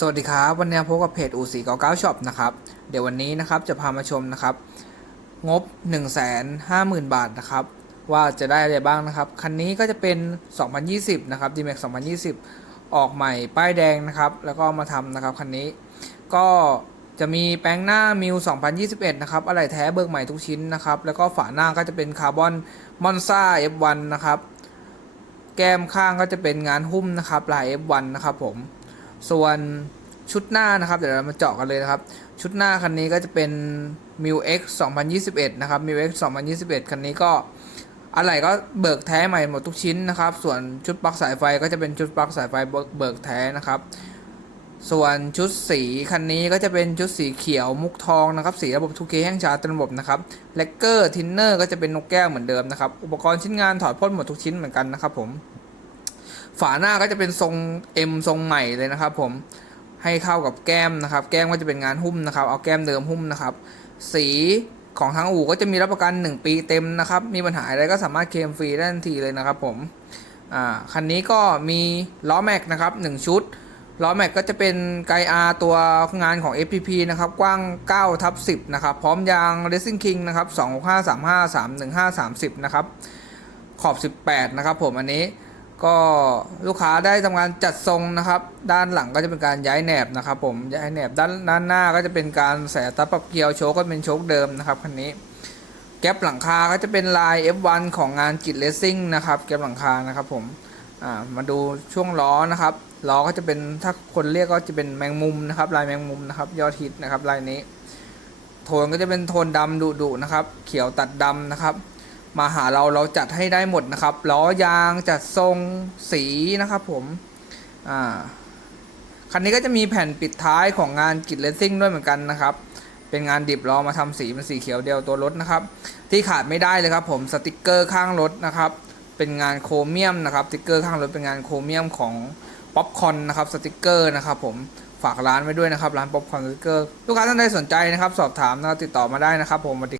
สวัสดีครับวันนี้พบกับเพจอูสีเก้าเก้าช็อปนะครับเดี๋ยววันนี้นะครับจะพามาชมนะครับ งบ 1 5 0 0 0 0 บาทนะครับ ว่าจะได้อะไรบ้างนะครับ คันนี้ก็จะเป็น 2020 นะครับ D-Max 2020 ออกใหม่ป้ายแดงนะครับ แล้วก็มาทำนะครับ คันนี้ก็จะมีแปลงหน้ามิว2021 นะครับอะไหล่แท้เบิกใหม่ทุกชิ้นนะครับ แล้วก็ฝาหน้าก็จะเป็นคาร์บอนมอนซ่า F1 นะครับ แก้มข้างก็จะเป็นงานหุ้มนะครับลาย F1 นะครับผม ส่วนชุดหน้านะครับ เดี๋ยวเรามาเจาะกันเลยนะครับ ชุดหน้าคันนี้ก็จะเป็น m i l X 2021 นะครับ m i l X 2021 คันนี้ก็อะไรก็เบิกแท้ใหม่หมดทุกชิ้นนะครับ ส่วนชุดปลั๊กสายไฟก็จะเป็นชุดปลั๊กสายไฟเบิกแท้นะครับ ส่วนชุดสีคันนี้ก็จะเป็นชุดสีเขียวมุกทองนะครับ สีระบบ 2K แห้งชาเต็มระบบนะครับเลกเกอร์ทินเนอร์ก็จะเป็นนกแก้วเหมือนเดิมนะครับ อุปกรณ์ชิ้นงานถอดพ่นหมดทุกชิ้นเหมือนกันนะครับผม ฝาหน้าก็จะเป็นทรง M ทรงใหม่เลยนะครับ ผมให้เข้ากับแก้มนะครับ แก้มก็จะเป็นงานหุ้มนะครับ เอาแก้มเดิมหุ้มนะครับ สีของทางอู่ก็จะมีรับประกัน 1 ปีเต็มนะครับ มีปัญหาอะไรก็สามารถเคลมฟรีได้ทันทีเลยนะครับ ผมคันนี้ก็มีล้อแม็กนะครับ1ชุดล้อแม็กก็จะเป็นไกอาตัวงานของ FPP นะครับ กว้าง9ทับ10 นะครับ พร้อมยาง Racing King นะครับ 265 35 315 30 นะครับ ขอบ 18 นะครับผมอันนี้ ก็ลูกค้าได้ทำการจัดทรงนะครับ ด้านหลังก็จะเป็นการย้ายแหนบนะครับ ผมย้ายแหนบด้านด้านหน้าก็จะเป็นการใส่ตับปรับเกียวโชคก็เป็นโชคเดิมนะครับคันนี้ แก๊ปหลังคาก็จะเป็นลาย F1 ของงานกิจเลสซิ่งนะครับแก๊ปหลังคานะครับผมมาดูช่วงล้อนะครับล้อก็จะเป็นถ้าคนเรียกก็จะเป็นแมงมุมนะครับ ลายแมงมุมนะครับ ยอดฮิตนะครับลายนี้ โทนก็จะเป็นโทนดำดุๆนะครับ เขียวตัดดำนะครับ มาหาเราเราจัดให้ได้หมดนะครับล้อยางจัดทรงสีนะครับผมอ่าคันนี้ก็จะมีแผ่นปิดท้ายของงานกิจเลสซิ่งด้วยเหมือนกันนะครับ เป็นงานดิบเรามาทำสีเป็นสีเขียวเดียวตัวรถนะครับ ที่ขาดไม่ได้เลยครับผมสติกเกอร์ข้างรถนะครับ เป็นงานโครเมียมนะครับสติกเกอร์ข้างรถเป็นงานโครเมียมของป๊อปคอนนะครับสติกเกอร์นะครับผมฝากร้านไว้ด้วยนะครับ ร้านป๊อปคอนสติกเกอร์ลูกค้าท่านใดสนใจนะครับ สอบถามนะติดต่อมาได้นะครับผม